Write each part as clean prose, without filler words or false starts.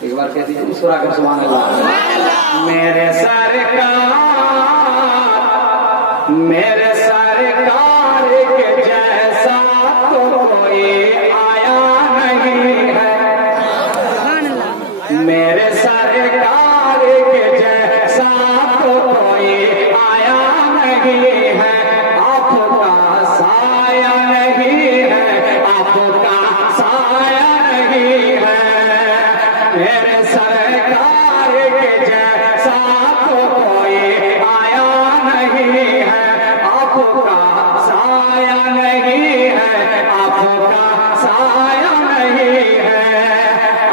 एक बार कह दीजिए मुस्कुरा कर सुभान अल्लाह। मेरे सरकार के जैसा तो कोई आया नहीं है। मेरे सरकार के जैसा तो कोई आया नहीं है। आपका साया नहीं है, आपका साया नहीं है। मेरे सरकार के जैसा तो कोई आया नहीं है। आपका साया नहीं है, आपका साया नहीं है।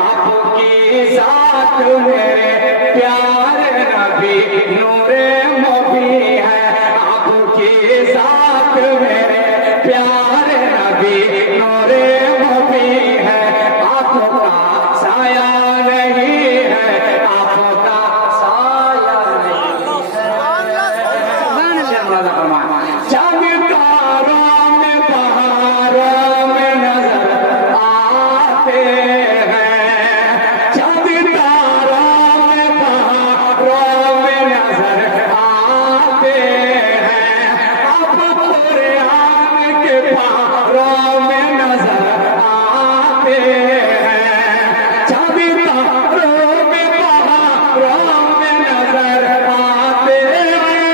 आपकी साथ मेरे प्यारे नबी नूरे मुबी है। आपकी साथ मेरे प्यारे नबी नूरे मुबी है। आपका साया नहीं है, आपका साया नहीं है। जब तारों में बहारों में नजर आते हैं, जब तारों में बहारों में नजर आते हैं। अब कुरान के पारों में नजर आते हैं। जब तारों में बहारों में नजर आते हैं।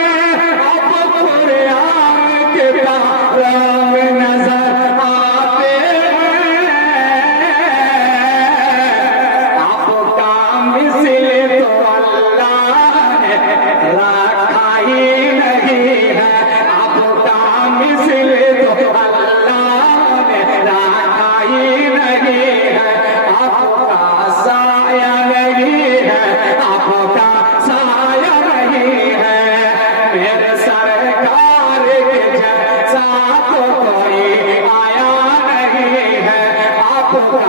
अब कुरान के पारों में नजर आते हैं। आपका मिसल तो अल्लाह ने रखा ही नहीं है। आपका मिसल तो अल्लाह ने रखा ही नहीं है। आपका साया नहीं है, आपका साया नहीं है। मेरे सरकार के जैसा तो कोई आया नहीं है। आपका